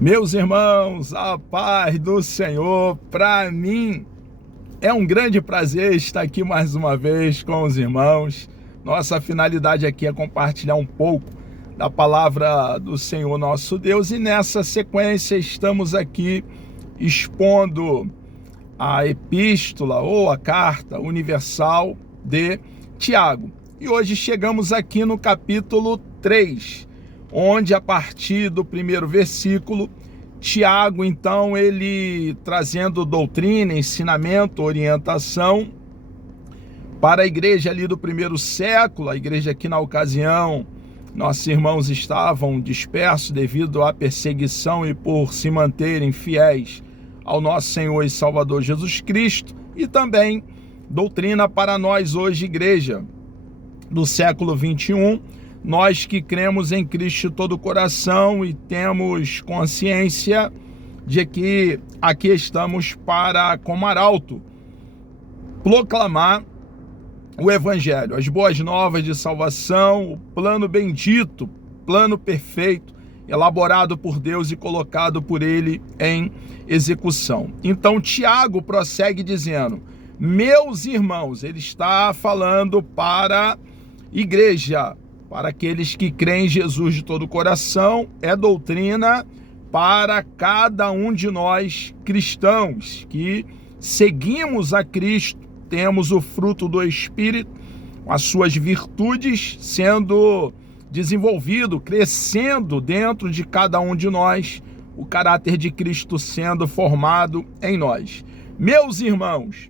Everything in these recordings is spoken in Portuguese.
Meus irmãos, a paz do Senhor, para mim é um grande prazer estar aqui mais uma vez com os irmãos. Nossa finalidade aqui é compartilhar um pouco da palavra do Senhor nosso Deus e nessa sequência estamos aqui expondo a epístola ou a carta universal de Tiago. E hoje chegamos aqui no capítulo 3, onde a partir do primeiro versículo, Tiago, então, ele trazendo doutrina, ensinamento, orientação para a igreja ali do primeiro século, a igreja aqui na ocasião, nossos irmãos estavam dispersos devido à perseguição e por se manterem fiéis ao nosso Senhor e Salvador Jesus Cristo, e também doutrina para nós hoje, igreja do século 21, nós que cremos em Cristo de todo o coração e temos consciência de que aqui estamos para, como arauto, proclamar o Evangelho, as boas novas de salvação, o plano bendito, plano perfeito, elaborado por Deus e colocado por Ele em execução. Então Tiago prossegue dizendo: meus irmãos, ele está falando para igreja, para aqueles que creem em Jesus de todo o coração, é doutrina para cada um de nós cristãos, que seguimos a Cristo, temos o fruto do Espírito, as suas virtudes sendo desenvolvido, crescendo dentro de cada um de nós, o caráter de Cristo sendo formado em nós. Meus irmãos,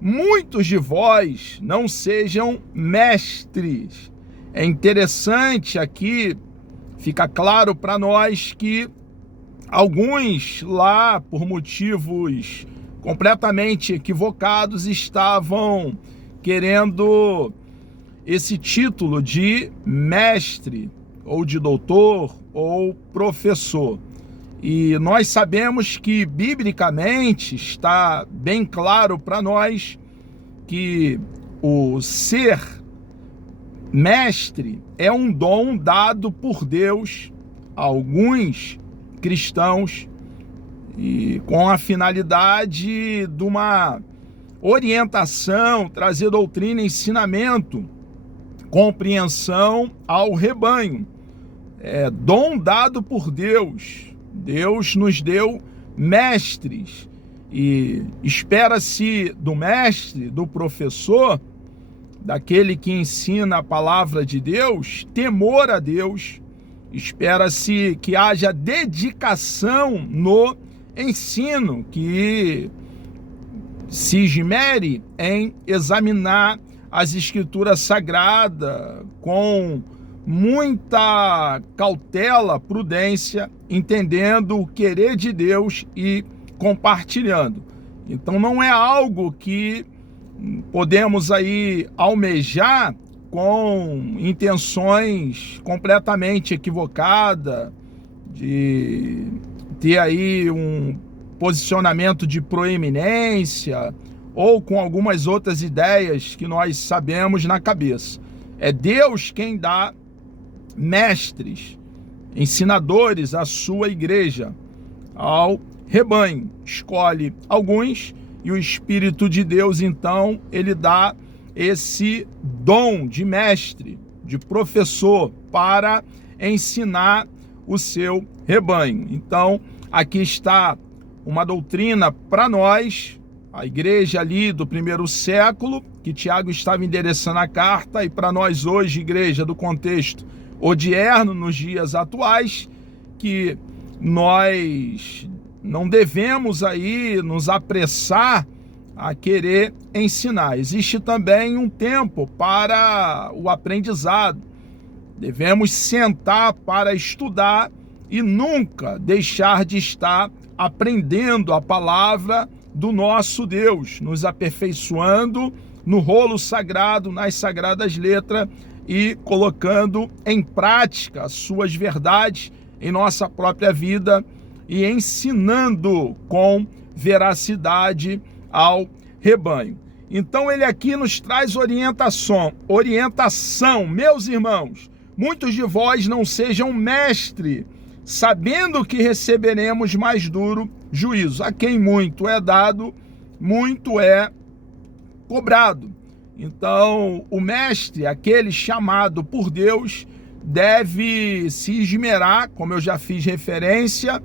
muitos de vós não sejam mestres. É interessante aqui, fica claro para nós que alguns lá, por motivos completamente equivocados, estavam querendo esse título de mestre, ou de doutor, ou professor. E nós sabemos que, biblicamente, está bem claro para nós que o ser mestre é um dom dado por Deus a alguns cristãos e com a finalidade de uma orientação, trazer doutrina, ensinamento, compreensão ao rebanho. É dom dado por Deus. Deus nos deu mestres e espera-se do mestre, do professor, daquele que ensina a palavra de Deus, temor a Deus. Espera-se que haja dedicação no ensino, que se esmere em examinar as escrituras sagradas com muita cautela, prudência, entendendo o querer de Deus e compartilhando. Então não é algo que podemos aí almejar com intenções completamente equivocadas, de ter aí um posicionamento de proeminência ou com algumas outras ideias que nós sabemos na cabeça. É Deus quem dá mestres, ensinadores à sua igreja, ao rebanho. Escolhe alguns e o Espírito de Deus, então, ele dá esse dom de mestre, de professor, para ensinar o seu rebanho. Então, aqui está uma doutrina para nós, a igreja ali do primeiro século, que Tiago estava endereçando a carta, e para nós hoje, igreja do contexto odierno, nos dias atuais, que nós não devemos aí nos apressar a querer ensinar. Existe também um tempo para o aprendizado. Devemos sentar para estudar e nunca deixar de estar aprendendo a palavra do nosso Deus, nos aperfeiçoando no rolo sagrado, nas sagradas letras e colocando em prática as suas verdades em nossa própria vida e ensinando com veracidade ao rebanho. Então ele aqui nos traz orientação. Meus irmãos, muitos de vós não sejam mestres, sabendo que receberemos mais duro juízo. A quem muito é dado, muito é cobrado. Então, o mestre, aquele chamado por Deus, deve se esmerar, como eu já fiz referência,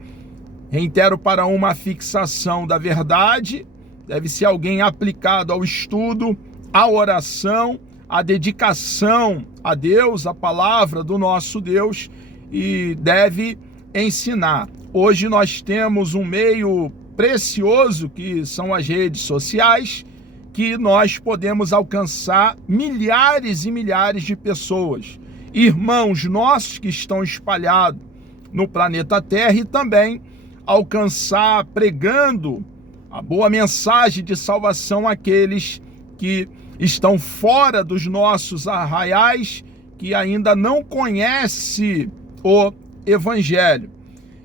reitero, para uma fixação da verdade, deve ser alguém aplicado ao estudo, à oração, à dedicação a Deus, à palavra do nosso Deus, e deve ensinar. Hoje nós temos um meio precioso, que são as redes sociais, que nós podemos alcançar milhares e milhares de pessoas, irmãos nossos que estão espalhados no planeta Terra, e também alcançar pregando a boa mensagem de salvação àqueles que estão fora dos nossos arraiais, que ainda não conhecem o Evangelho.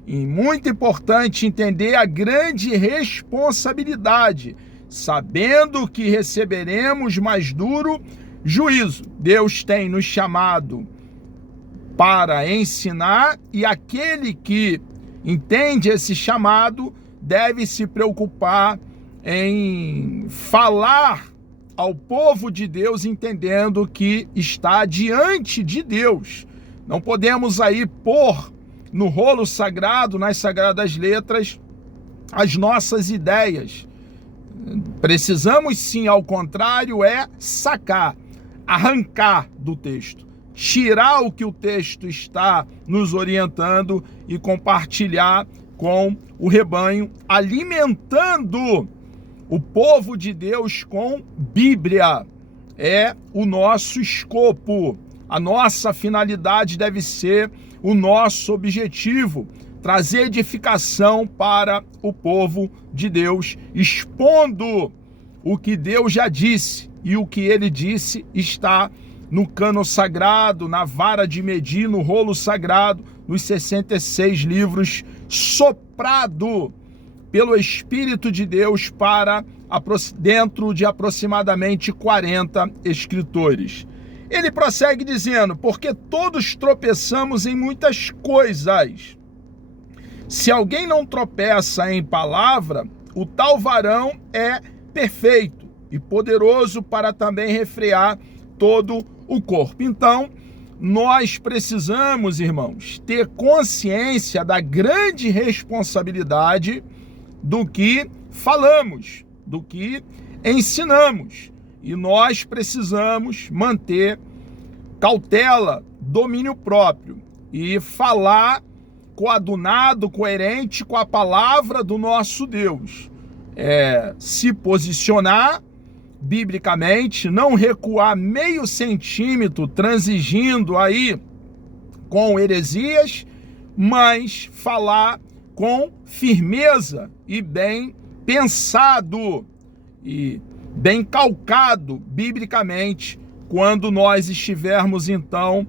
E muito importante entender a grande responsabilidade, sabendo que receberemos mais duro juízo. Deus tem nos chamado para ensinar, e aquele que entende esse chamado deve se preocupar em falar ao povo de Deus, entendendo que está diante de Deus. Não podemos aí pôr no rolo sagrado, nas sagradas letras, as nossas ideias. Precisamos sim, ao contrário, sacar, arrancar do texto, tirar o que o texto está nos orientando e compartilhar com o rebanho, alimentando o povo de Deus com Bíblia. É o nosso escopo, a nossa finalidade deve ser o nosso objetivo, trazer edificação para o povo de Deus, expondo o que Deus já disse, e o que ele disse está no cano sagrado, na vara de medir, no rolo sagrado, nos 66 livros, soprado pelo Espírito de Deus para dentro de aproximadamente 40 escritores. Ele prossegue dizendo: porque todos tropeçamos em muitas coisas. Se alguém não tropeça em palavra, o tal varão é perfeito e poderoso para também refrear todo o corpo. Então, nós precisamos, irmãos, ter consciência da grande responsabilidade do que falamos, do que ensinamos. E nós precisamos manter cautela, domínio próprio e falar coadunado, coerente com a palavra do nosso Deus. Se posicionar biblicamente, não recuar meio centímetro transigindo aí com heresias, mas falar com firmeza e bem pensado e bem calcado biblicamente, quando nós estivermos então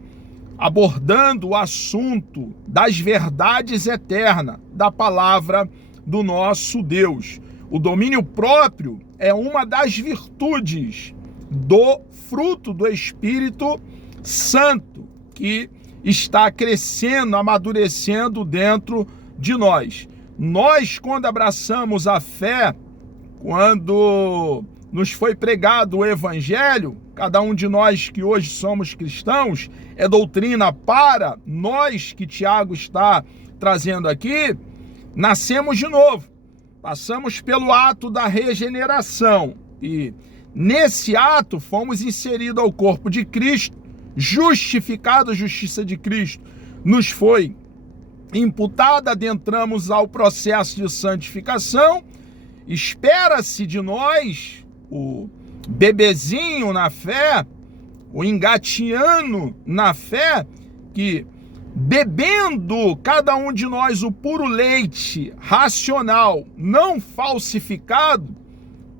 abordando o assunto das verdades eternas da palavra do nosso Deus. O domínio próprio é uma das virtudes do fruto do Espírito Santo, que está crescendo, amadurecendo dentro de nós. Nós, quando abraçamos a fé, quando nos foi pregado o Evangelho, cada um de nós que hoje somos cristãos, é doutrina para nós, que Tiago está trazendo aqui, nascemos de novo, passamos pelo ato da regeneração e nesse ato fomos inseridos ao corpo de Cristo, justificado a justiça de Cristo, nos foi imputada, adentramos ao processo de santificação, espera-se de nós o bebezinho na fé, o engateando na fé, que bebendo cada um de nós o puro leite racional, não falsificado,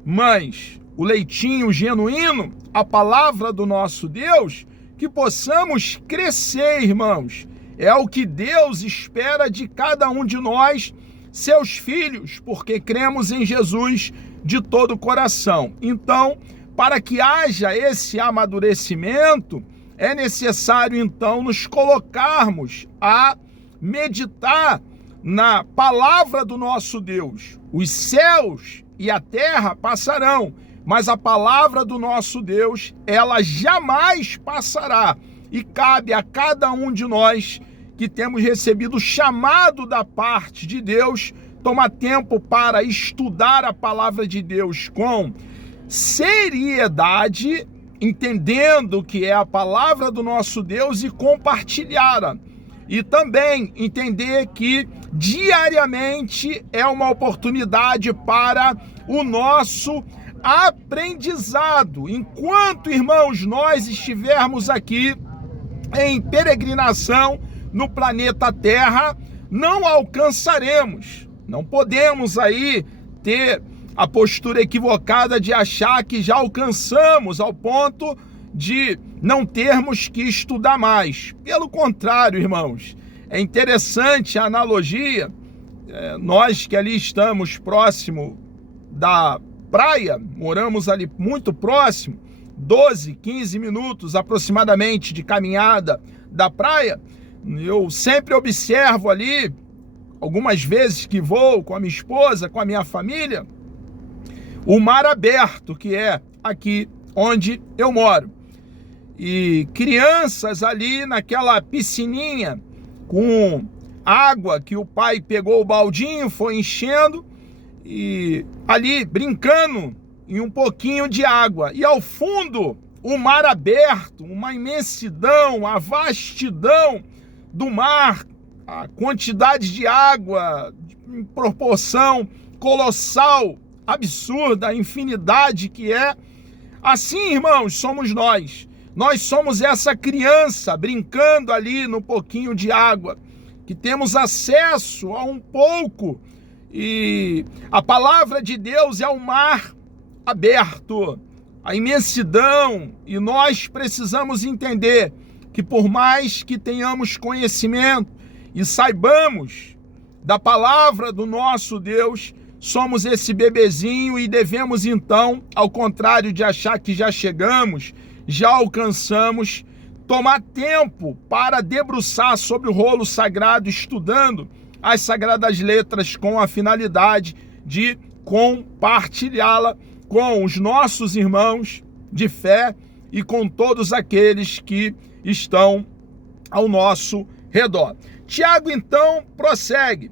mas o leitinho genuíno, a palavra do nosso Deus, que possamos crescer, irmãos. É o que Deus espera de cada um de nós, seus filhos, porque cremos em Jesus de todo o coração. Então, para que haja esse amadurecimento, é necessário então nos colocarmos a meditar na palavra do nosso Deus. Os céus e a terra passarão, mas a palavra do nosso Deus, ela jamais passará. E cabe a cada um de nós que temos recebido o chamado da parte de Deus, tomar tempo para estudar a palavra de Deus com seriedade, entendendo o que é a palavra do nosso Deus e compartilhá-la. E também entender que diariamente é uma oportunidade para o nosso aprendizado. Enquanto, irmãos, nós estivermos aqui em peregrinação no planeta Terra, não alcançaremos. Não podemos aí ter a postura equivocada de achar que já alcançamos ao ponto de não termos que estudar mais. Pelo contrário, irmãos, é interessante a analogia. Nós que ali estamos próximo da praia, moramos ali muito próximo, 12, 15 minutos aproximadamente de caminhada da praia. Eu sempre observo ali, algumas vezes que vou com a minha esposa, com a minha família, o mar aberto, que é aqui onde eu moro. E crianças ali naquela piscininha com água que o pai pegou o baldinho, foi enchendo e ali brincando em um pouquinho de água. E ao fundo, o mar aberto, uma imensidão, a vastidão do mar, a quantidade de água em proporção colossal, absurda, a infinidade que é. Assim, irmãos, somos nós. Nós somos essa criança brincando ali no pouquinho de água, que temos acesso a um pouco, e a palavra de Deus é o mar aberto, a imensidão, e nós precisamos entender que por mais que tenhamos conhecimento e saibamos da palavra do nosso Deus, somos esse bebezinho e devemos então, ao contrário de achar que já chegamos, já alcançamos, tomar tempo para debruçar sobre o rolo sagrado, estudando as sagradas letras com a finalidade de compartilhá-la com os nossos irmãos de fé e com todos aqueles que estão ao nosso redor. Tiago então prossegue: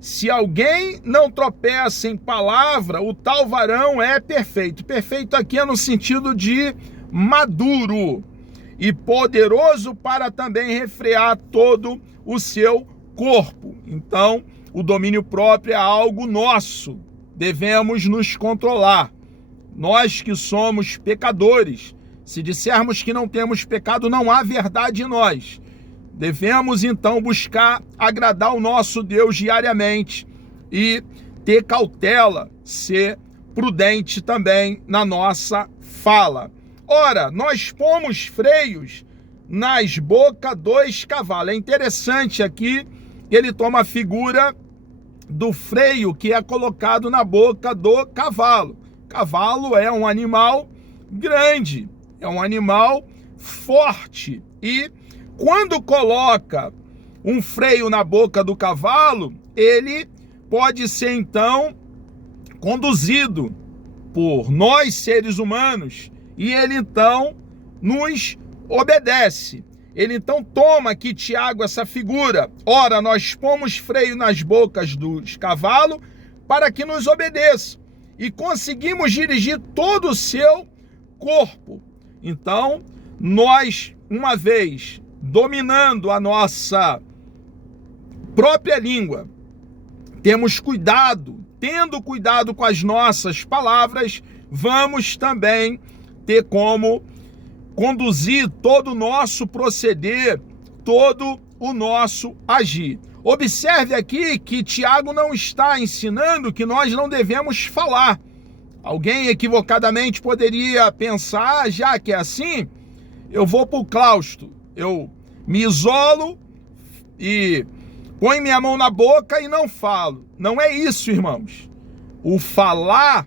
se alguém não tropeça em palavra, o tal varão é perfeito. Perfeito aqui é no sentido de maduro e poderoso para também refrear todo o seu corpo. Então, o domínio próprio é algo nosso. Devemos nos controlar. Nós que somos pecadores, se dissermos que não temos pecado, não há verdade em nós. Devemos então buscar agradar o nosso Deus diariamente e ter cautela, ser prudente também na nossa fala. Ora, nós pomos freios nas bocas dos cavalos. É interessante aqui que ele toma a figura do freio que é colocado na boca do cavalo. Cavalo é um animal grande, é um animal forte, e quando coloca um freio na boca do cavalo, ele pode ser então conduzido por nós seres humanos, e ele então nos obedece. Ele então toma aqui, Tiago, essa figura. Ora, nós pomos freio nas bocas dos cavalos para que nos obedeçam, e conseguimos dirigir todo o seu corpo. Então, nós, uma vez dominando a nossa própria língua, temos cuidado, tendo cuidado com as nossas palavras, vamos também ter como conduzir todo o nosso proceder, todo o nosso agir. Observe aqui que Tiago não está ensinando que nós não devemos falar. Alguém equivocadamente poderia pensar, já que é assim, eu vou para o claustro, eu me isolo e ponho minha mão na boca e não falo. Não é isso, irmãos. O falar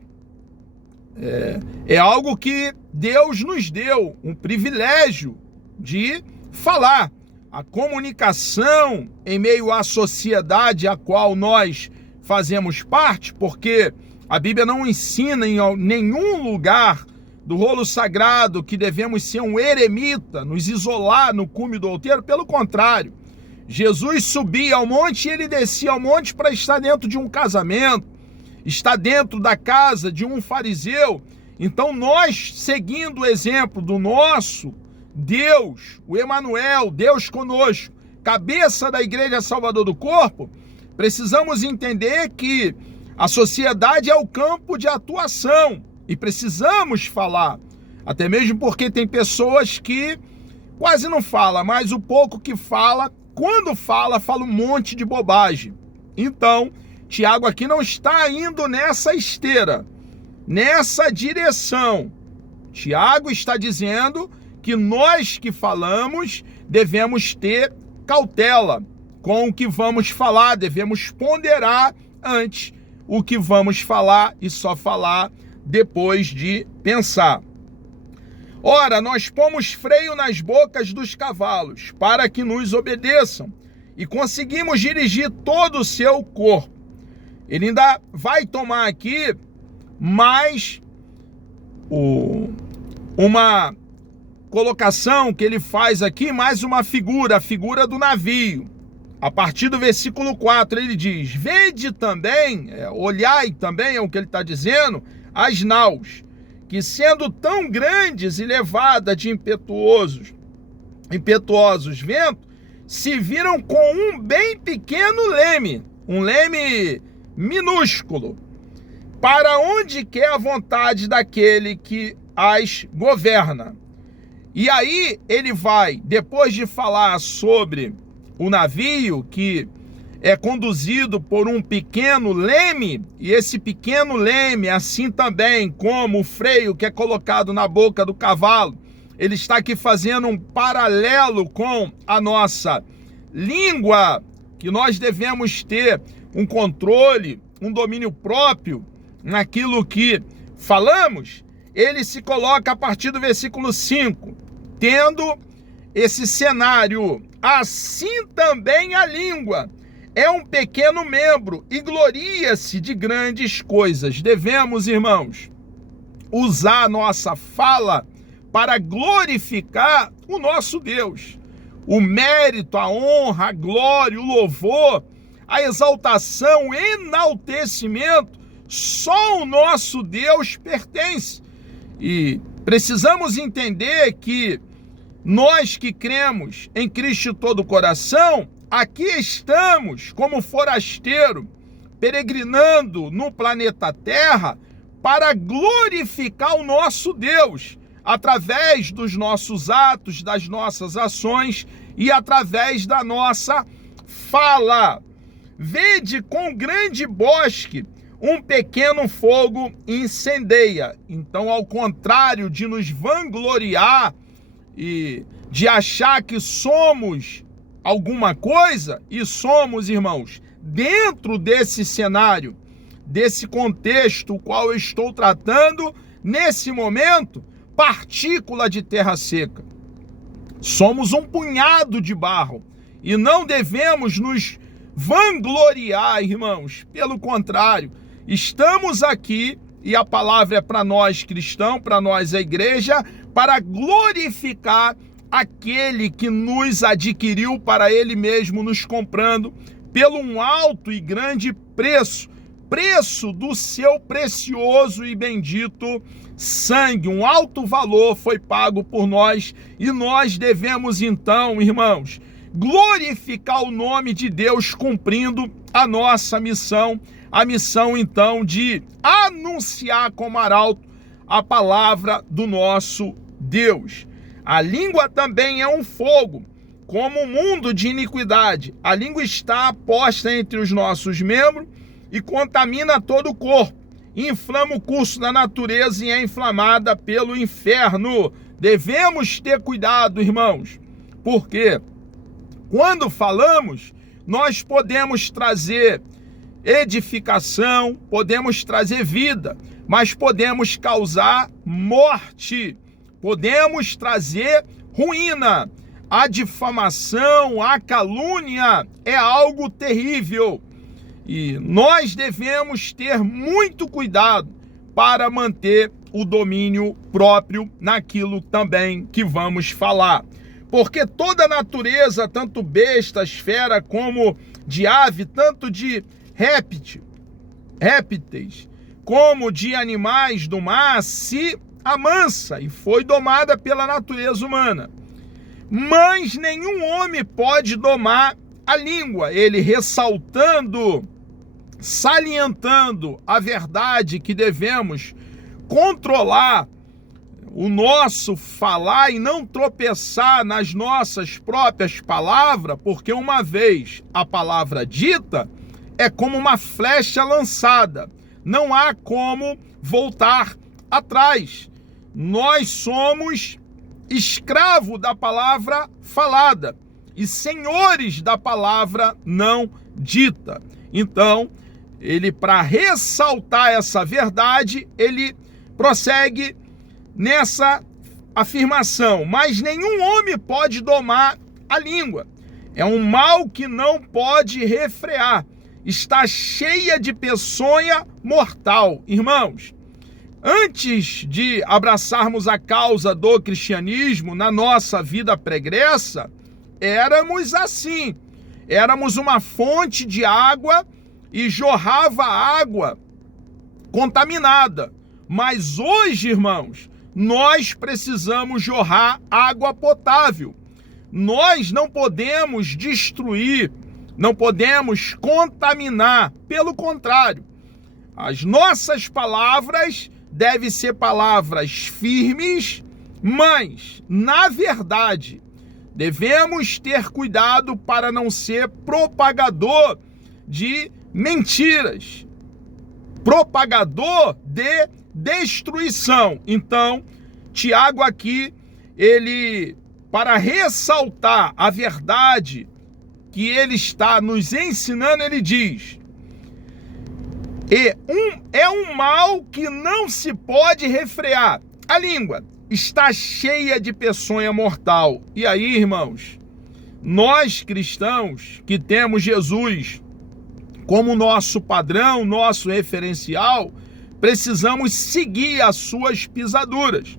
é algo que Deus nos deu, um privilégio de falar. a comunicação em meio à sociedade a qual nós fazemos parte, porque a Bíblia não ensina em nenhum lugar do rolo sagrado que devemos ser um eremita, nos isolar no cume do outeiro. Pelo contrário, Jesus subia ao monte e ele descia ao monte para estar dentro de um casamento, estar dentro da casa de um fariseu. Então nós, seguindo o exemplo do nosso Deus, o Emanuel, Deus conosco, cabeça da Igreja Salvador do Corpo, precisamos entender que a sociedade é o campo de atuação e precisamos falar, até mesmo porque tem pessoas que quase não falam, mas o pouco que fala, quando fala um monte de bobagem. Então, Tiago aqui não está indo nessa esteira, nessa direção. Tiago está dizendo que nós que falamos devemos ter cautela com o que vamos falar, devemos ponderar antes o que vamos falar e só falar depois de pensar. Ora, nós pomos freio nas bocas dos cavalos para que nos obedeçam e conseguimos dirigir todo o seu corpo. Ele ainda vai tomar aqui mais uma colocação que ele faz aqui, mais uma figura, a figura do navio. A partir do versículo 4 ele diz: vede também, olhai também, é o que ele está dizendo, as naus, que sendo tão grandes e levadas de impetuosos ventos, se viram com um bem pequeno leme, um leme minúsculo, para onde quer a vontade daquele que as governa. E aí ele vai, depois de falar sobre o navio que é conduzido por um pequeno leme, e esse pequeno leme, assim também como o freio que é colocado na boca do cavalo, ele está aqui fazendo um paralelo com a nossa língua, que nós devemos ter um controle, um domínio próprio naquilo que falamos. Ele se coloca a partir do versículo 5, tendo esse cenário: assim também a língua é um pequeno membro e gloria-se de grandes coisas. Devemos, irmãos, usar a nossa fala para glorificar o nosso Deus. O mérito, a honra, a glória, o louvor, a exaltação, o enaltecimento, só o nosso Deus pertence. E precisamos entender que nós que cremos em Cristo de todo o coração, aqui estamos como forasteiro, peregrinando no planeta Terra para glorificar o nosso Deus, através dos nossos atos, das nossas ações e através da nossa fala. Vede com grande bosque um pequeno fogo incendeia. Então, ao contrário de nos vangloriar e de achar que somos alguma coisa, e somos, irmãos, dentro desse cenário, desse contexto o qual eu estou tratando, nesse momento, partícula de terra seca. Somos um punhado de barro e não devemos nos vangloriar, irmãos. Pelo contrário, estamos aqui, e a palavra é para nós cristãos, para nós a igreja, para glorificar aquele que nos adquiriu para ele mesmo, nos comprando pelo um alto e grande preço do seu precioso e bendito sangue. Um alto valor foi pago por nós e nós devemos então, irmãos, glorificar o nome de Deus cumprindo a nossa missão, a missão então de anunciar como arauto a palavra do nosso Deus. A língua também é um fogo, como um mundo de iniquidade. A língua está posta entre os nossos membros e contamina todo o corpo, inflama o curso da natureza e é inflamada pelo inferno. Devemos ter cuidado, irmãos, porque quando falamos, nós podemos trazer edificação, podemos trazer vida, mas podemos causar morte, podemos trazer ruína. a difamação, a calúnia é algo terrível. E nós devemos ter muito cuidado para manter o domínio próprio naquilo também que vamos falar. Porque toda a natureza, tanto bestas, fera, como de ave, tanto de répteis, como de animais do mar, se amansa e foi domada pela natureza humana. Mas nenhum homem pode domar a língua, ele salientando a verdade que devemos controlar o nosso falar e não tropeçar nas nossas próprias palavras, porque uma vez a palavra dita é como uma flecha lançada, não há como voltar atrás. Nós somos escravos da palavra falada e senhores da palavra não dita. Então, ele, para ressaltar essa verdade, ele prossegue nessa afirmação: mas nenhum homem pode domar a língua. É um mal que não pode refrear. Está cheia de peçonha mortal. Irmãos, antes de abraçarmos a causa do cristianismo na nossa vida pregressa, éramos assim. Éramos uma fonte de água e jorrava água contaminada. Mas hoje, irmãos, nós precisamos jorrar água potável. Nós não podemos destruir, não podemos contaminar. Pelo contrário, as nossas palavras devem ser palavras firmes, mas, na verdade, devemos ter cuidado para não ser propagador de mentiras, propagador de destruição. Então, Tiago aqui, ele, para ressaltar a verdade que ele está nos ensinando, ele diz: é um mal que não se pode refrear. A língua está cheia de peçonha mortal. E aí, irmãos, nós cristãos que temos Jesus como nosso padrão, nosso referencial, precisamos seguir as suas pisaduras.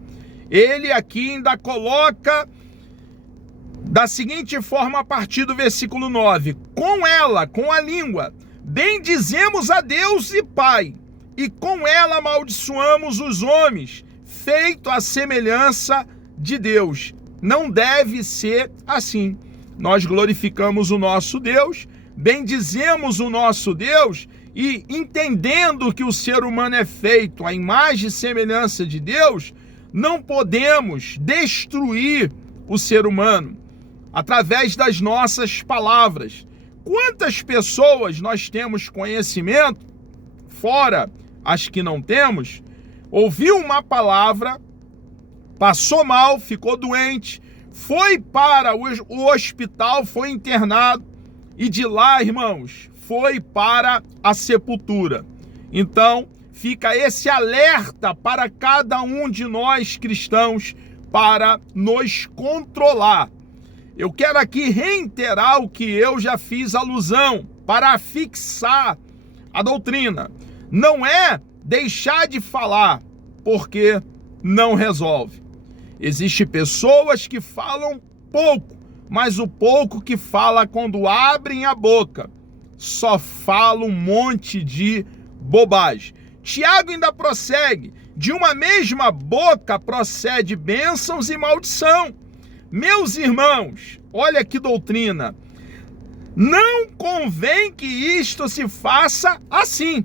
Ele aqui ainda coloca da seguinte forma a partir do versículo 9: com ela, com a língua, bendizemos a Deus e Pai, e com ela amaldiçoamos os homens, feito à semelhança de Deus. Não deve ser assim. Nós glorificamos o nosso Deus, bendizemos o nosso Deus, e entendendo que o ser humano é feito à imagem e semelhança de Deus, não podemos destruir o ser humano através das nossas palavras. Quantas pessoas nós temos conhecimento, fora as que não temos, ouviu uma palavra, passou mal, ficou doente, foi para o hospital, foi internado, e de lá, irmãos, foi para a sepultura. Então, fica esse alerta para cada um de nós cristãos para nos controlar. Eu quero aqui reiterar o que eu já fiz alusão para fixar a doutrina. Não é deixar de falar, porque não resolve. Existem pessoas que falam pouco, mas o pouco que fala, quando abrem a boca, só fala um monte de bobagem. Tiago ainda prossegue: de uma mesma boca procede bênçãos e maldição. Meus irmãos, olha que doutrina. Não convém que isto se faça assim.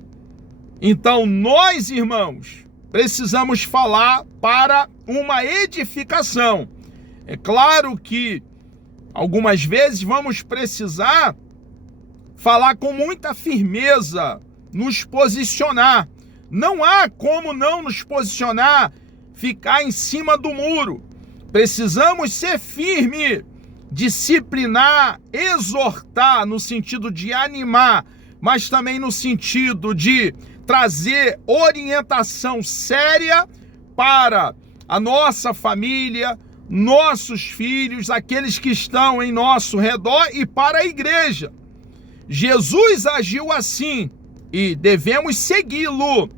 Então nós, irmãos, precisamos falar para uma edificação. É claro que algumas vezes vamos precisar falar com muita firmeza, nos posicionar. Não há como não nos posicionar, ficar em cima do muro. Precisamos ser firmes, disciplinar, exortar no sentido de animar, mas também no sentido de trazer orientação séria para a nossa família, nossos filhos, aqueles que estão em nosso redor e para a igreja. Jesus agiu assim e devemos segui-lo,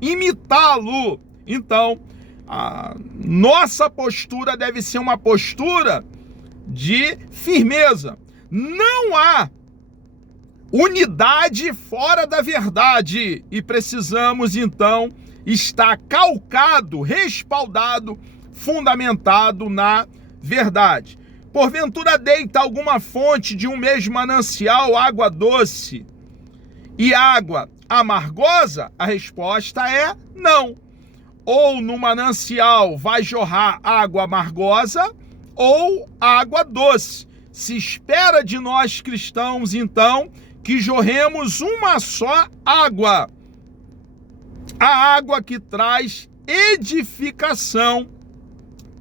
imitá-lo. Então, a nossa postura deve ser uma postura de firmeza. Não há unidade fora da verdade e precisamos então estar calcado, respaldado, fundamentado na verdade. Porventura deita alguma fonte de um mesmo manancial água doce e água amargosa? A resposta é não. Ou no manancial vai jorrar água amargosa ou água doce. Se espera de nós cristãos, então, que jorremos uma só água. A água que traz edificação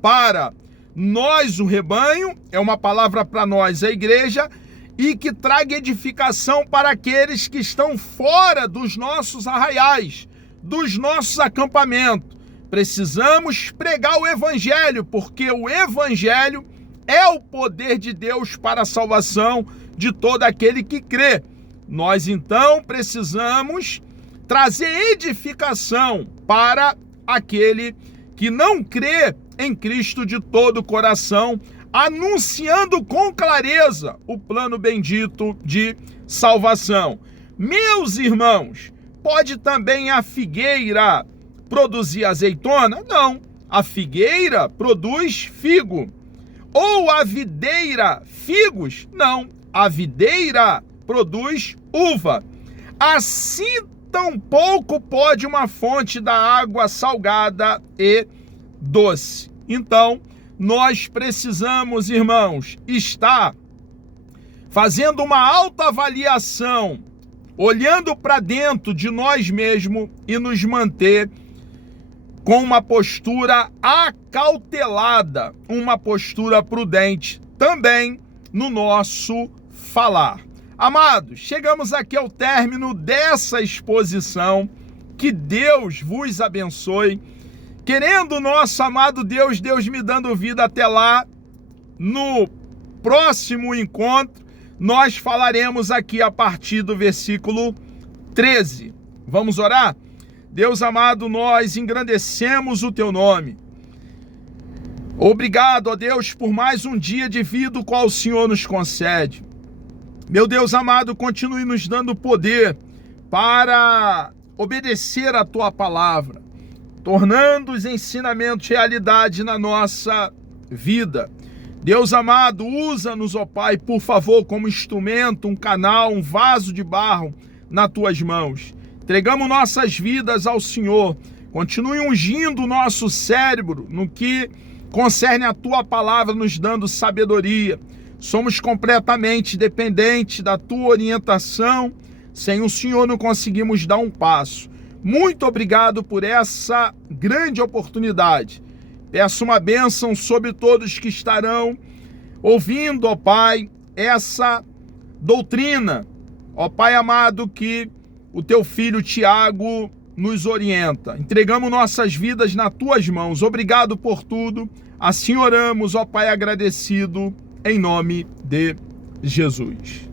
para nós, o rebanho, é uma palavra para nós, a igreja, e que traga edificação para aqueles que estão fora dos nossos arraiais, dos nossos acampamentos. Precisamos pregar o evangelho, porque o evangelho é o poder de Deus para a salvação de todo aquele que crê. Nós, então, precisamos trazer edificação para aquele que não crê em Cristo de todo o coração, anunciando com clareza o plano bendito de salvação. Meus irmãos, pode também a figueira produzir azeitona? Não, a figueira produz figo. Ou a videira figos? Não, a videira produz uva. Assim tampouco pode uma fonte da água salgada e doce. Então, nós precisamos, irmãos, estar fazendo uma autoavaliação, olhando para dentro de nós mesmos e nos manter com uma postura acautelada, uma postura prudente também no nosso falar. Amados, chegamos aqui ao término dessa exposição. Que Deus vos abençoe. Querendo o nosso amado Deus, Deus me dando vida até lá, no próximo encontro, nós falaremos aqui a partir do versículo 13. Vamos orar? Deus amado, nós engrandecemos o teu nome. Obrigado, ó Deus, por mais um dia de vida, o qual o Senhor nos concede. Meu Deus amado, continue nos dando poder para obedecer a tua palavra, tornando os ensinamentos realidade na nossa vida. Deus amado, usa-nos, ó Pai, por favor, como instrumento, um canal, um vaso de barro nas tuas mãos. Entregamos nossas vidas ao Senhor. Continue ungindo o nosso cérebro no que concerne a tua palavra, nos dando sabedoria. Somos completamente dependentes da tua orientação. Sem o Senhor não conseguimos dar um passo. Muito obrigado por essa grande oportunidade. Peço uma bênção sobre todos que estarão ouvindo, ó Pai, essa doutrina. Ó Pai amado, que o teu filho Tiago nos orienta. Entregamos nossas vidas nas tuas mãos. Obrigado por tudo. Assim oramos, ó Pai, agradecido, em nome de Jesus.